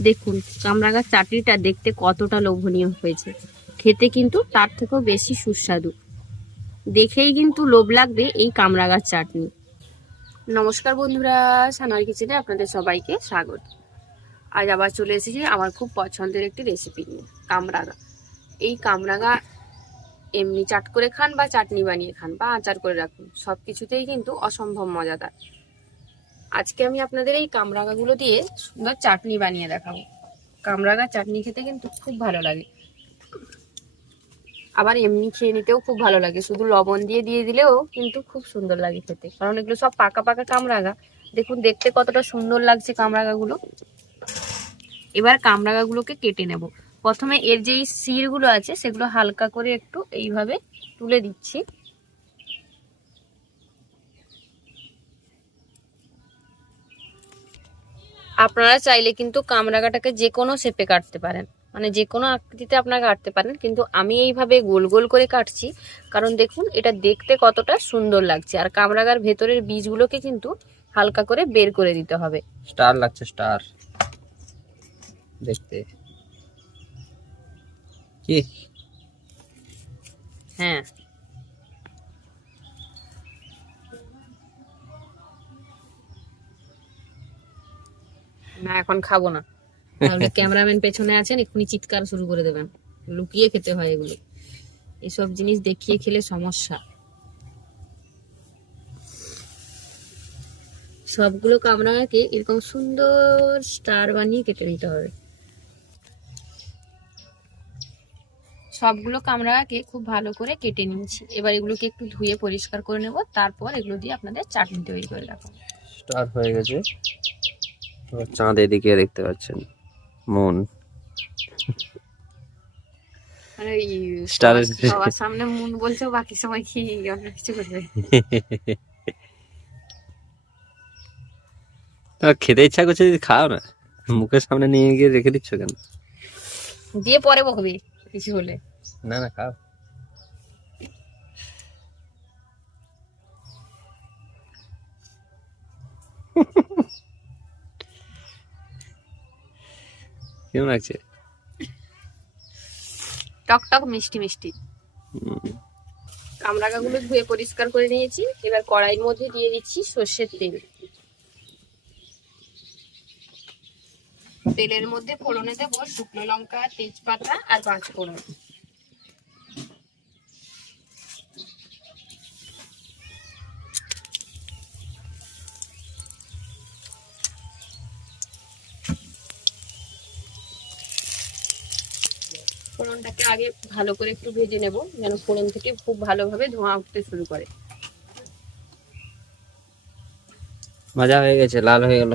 দেখুন, কামরাঙার চাটনিটা দেখতে কতটা লোভনীয় হয়েছে। খেতে কিন্তু তার থেকেও বেশি সুস্বাদু। দেখেই কিন্তু লোভ লাগবে এই কামরাঙার চাটনি। নমস্কার বন্ধুরা সানার কিচেনে আপনাদের সবাইকে স্বাগত। আজ আবার চলে এসেছি আমার খুব পছন্দের একটি রেসিপি নিয়ে, কামরাঙা। এই কামরাঙা এমনি চাট করে খান বা চাটনি বানিয়ে খান বা আচার করে রাখুন সব কিছুতেই কিন্তু অসম্ভব মজাদার। আজকে আমি আপনাদের এই কামরাঙাগুলো দিয়ে সুন্দর চাটনি বানিয়ে দেখাবো। কামরাঙা চাটনি খেতে কিন্তু খুব ভালো লাগে। আবার এমনি খেয়ে নিতেও খুব ভালো লাগে। শুধু লবণ দিয়ে দিয়ে দিলেও কিন্তু খুব সুন্দর লাগে খেতে। কারণ এগুলো সব পাকা পাকা কামরাঙা। দেখুন, দেখতে কতটা সুন্দর লাগছে কামরাঙাগুলো। এবার কামরাঙাগুলোকে কেটে নেব। প্রথমে এর যেই শিরগুলো আছে, সেগুলো হালকা করে একটু এইভাবে তুলে দিচ্ছি। আপনারা চাইলে কিন্তু কামরাঙাটাকে যে কোনো শেপে কাটতে পারেন। মানে যে কোনো আকৃতিতে আপনারা কাটতে পারেন কিন্তু আমি এইভাবে গোল গোল করে কাটছি। কারণ দেখুন এটা দেখতে কতটা সুন্দর লাগছে। আর কামরাঙার ভেতরের বীজগুলোকে কিন্তু হালকা করে বের করে দিতে হবে। স্টার লাগছে স্টার। দেখতে। কি? হ্যাঁ। না এখন খাব না। তাহলে ক্যামেরাম্যান পেছনে আছেন এক্ষুনি চিৎকার শুরু করে দেবেন। লুকিয়ে খেতে হয় এগুলো। এসব জিনিস দেখিয়ে খেলে সমস্যা। সবগুলো কামরাঙাকে এরকম সুন্দর স্টার বানিয়ে কেটে নিতে হবে। সবগুলো কামরাঙাকে খুব ভালো করে কেটে নিয়েছি। এবার এগুলোকে একটু ধুয়ে পরিষ্কার করে নেব। তারপর এগুলো দিয়ে আপনাদের চাটনি তৈরি করে রাখব স্টার হয়ে গেছে। চাঁদ এদিকে দেখতে পাচ্ছেন মন। সবার- সামনে মুন বলছো বাকি সময় কি অন্য কিছু করবে? খেতে ইচ্ছা করছে যদি খাও না মুখের সামনে নিয়ে গিয়ে রেখে দিচ্ছ কেন? দিয়ে পরে বকবি কিছু হলে। না না খাও। কেমন লাগছে? টক টক মিষ্টি মিষ্টি। কামরাঙাগুলো ধুয়ে পরিষ্কার করে নিয়েছি। এবার কড়াইয়ের মধ্যে দিয়ে দিচ্ছি সর্ষের তেল। তেলের মধ্যে ফোড়নে দেবো শুকনো লঙ্কা, তেজপাতা আর পাঁচ ফোড়ন ফোড়নটাকে আগে ভালো করে একটু ভেজে নেব যেন ফোড়ন থেকে খুব ভালোভাবে ধোঁয়া উঠতে শুরু করে। মজা হয়ে গেছে লাল হয়ে গেল।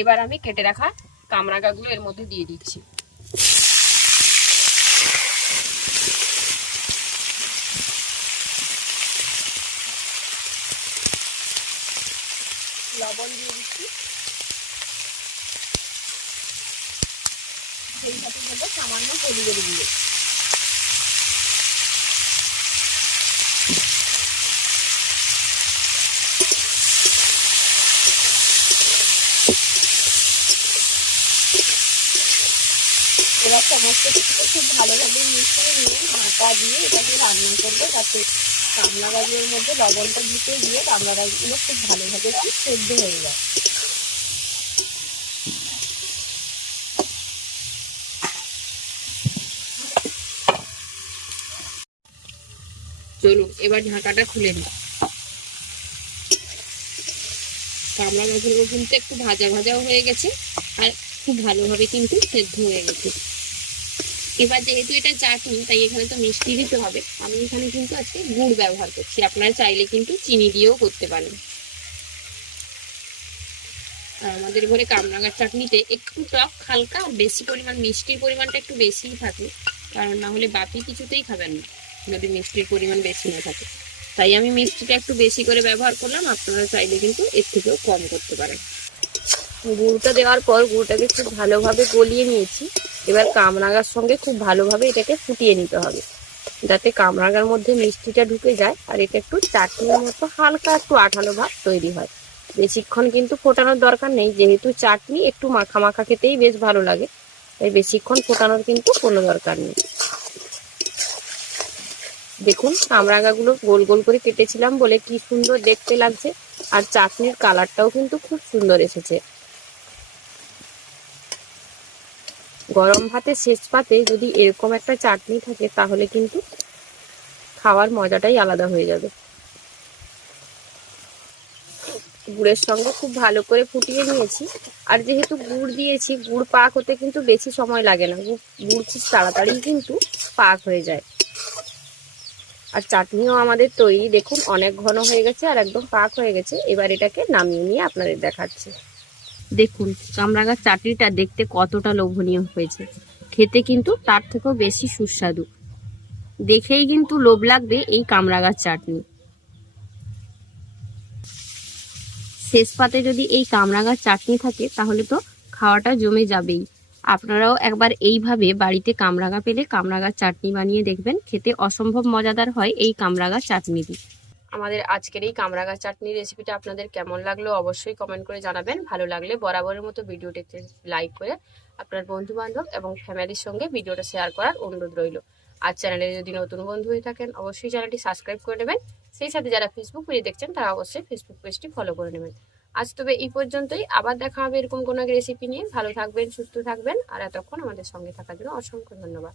এবার আমি কেটে রাখা কামরাঙাগুলো এর মধ্যে দিয়ে দিচ্ছি। লবণ দিয়ে দিচ্ছি। সেই সাথে সামান্য হলুদের গুঁড়ো। এবার সমস্ত কিছুকে খুব ভালোভাবে মিশিয়ে নিয়ে ঢাকা দিয়ে এটাকে রান্না করব, যাতে কামলা গাছের মধ্যে লবণটা ঢুকে গিয়ে কামলা গাছগুলো খুব ভালোভাবে একটু সেদ্ধ হয়ে যায়। চলুন, এবার ঢাকাটা খুলে নিই। কামলা গাছগুলো কিন্তু একটু ভাজা ভাজাও হয়ে গেছে, আর খুব ভালোভাবে কিন্তু সেদ্ধ হয়ে গেছে। এবার যেহেতু এটা চাটনি, তাই এখানে তো মিষ্টি দিতে হবে। আমি এখানে কিন্তু আজকে গুড় ব্যবহার করছি। আপনারা চাইলে কিন্তু চিনি দিয়েও করতে পারেন। আর আমাদের ঘরে কামরাঙার চাটনিতে একটু টক হালকা আর বেশি পরিমাণ, মিষ্টির পরিমাণটা একটু বেশিই থাকে, কারণ না হলে বাকি কিছুতেই খাবেন না। যদি মিষ্টির পরিমাণ বেশি না থাকে। তাই আমি মিষ্টিটা একটু বেশি করে ব্যবহার করলাম, আপনারা চাইলে কিন্তু এর থেকেও কম করতে পারেন। গুড়টা দেওয়ার পর গুড়টাকে খুব ভালোভাবে গলিয়ে নিয়েছি। এবার কামরাঙার সঙ্গে খুব ভালোভাবে এটাকে ফুটিয়ে নিতে হবে। যাতে কামরাঙার মধ্যে মিষ্টিটা ঢুকে যায় আর এটা একটু চাটনির মতো হালকা একটু আঠালো ভাব তৈরি হয়। বেশিক্ষণ কিন্তু ফোটানোর দরকার নেই, যেহেতু চাটনি একটু মাখা মাখা খেতেই বেশ ভালো লাগে। তাই বেশিক্ষণ ফোটানোর কিন্তু কোনো দরকার নেই। দেখুন কামরাঙাগুলো গোল গোল করে কেটেছিলাম বলে কি সুন্দর দেখতে লাগছে। আর চাটনির কালারটাও কিন্তু খুব সুন্দর এসেছে। গরম ভাতে শেষ পাতে যদি এরকম একটা চাটনি থাকে, তাহলে কিন্তু খাওয়ার মজাটাই আলাদা হয়ে যাবে। গুড়ের সঙ্গে খুব ভালো করে ফুটিয়ে নিয়েছি। আর যেহেতু গুড় দিয়েছি, গুড় পাক হতে কিন্তু বেশি সময় লাগে না। গুড় খুব তাড়াতাড়ি কিন্তু পাক হয়ে যায়। আর চাটনিও আমাদের তৈরি। দেখুন, অনেক ঘন হয়ে গেছে আর একদম পাক হয়ে গেছে। এবার এটাকে নামিয়ে নিয়ে আপনাদের দেখাচ্ছি। দেখুন কামরাঙার চাটনিটা দেখতে কতটা লোভনীয় হয়েছে। খেতে কিন্তু তার থেকেও বেশি সুস্বাদু। দেখেই কিন্তু লোভ লাগবে এই কামরাঙার চাটনি। শেষ পাতে যদি এই কামরাঙার চাটনি থাকে, তাহলে তো খাওয়াটা জমে যাবেই। আপনারাও একবার এইভাবে বাড়িতে কামরাঙা পেলে কামরাঙার চাটনি বানিয়ে দেখবেন। খেতে অসম্ভব মজাদার হয় এই কামরাঙার চাটনিটি আমাদের আজকের এই কামরাঙা চাটনির রেসিপিটা আপনাদের কেমন লাগল অবশ্যই কমেন্ট করে জানাবেন। ভালো লাগলে বরাবরের মতো ভিডিওটিতে লাইক করে আপনার বন্ধু বান্ধব এবং ফ্যামিলির সঙ্গে ভিডিওটা শেয়ার করার অনুরোধ রইল। আর চ্যানেলে যদি নতুন বন্ধু হয়ে থাকেন, অবশ্যই চ্যানেলটি সাবস্ক্রাইব করে নেবেন। সেই সাথে যারা ফেসবুক পেজে দেখছেন, তারা অবশ্যই ফেসবুক পেজটি ফলো করে নেবেন। আজ তবে এই পর্যন্তই। আবার দেখা হবে এরকম কোনো রেসিপি নিয়ে। ভালো থাকবেন, সুস্থ থাকবেন। আর এতক্ষণ আমাদের সঙ্গে থাকার জন্য অসংখ্য ধন্যবাদ।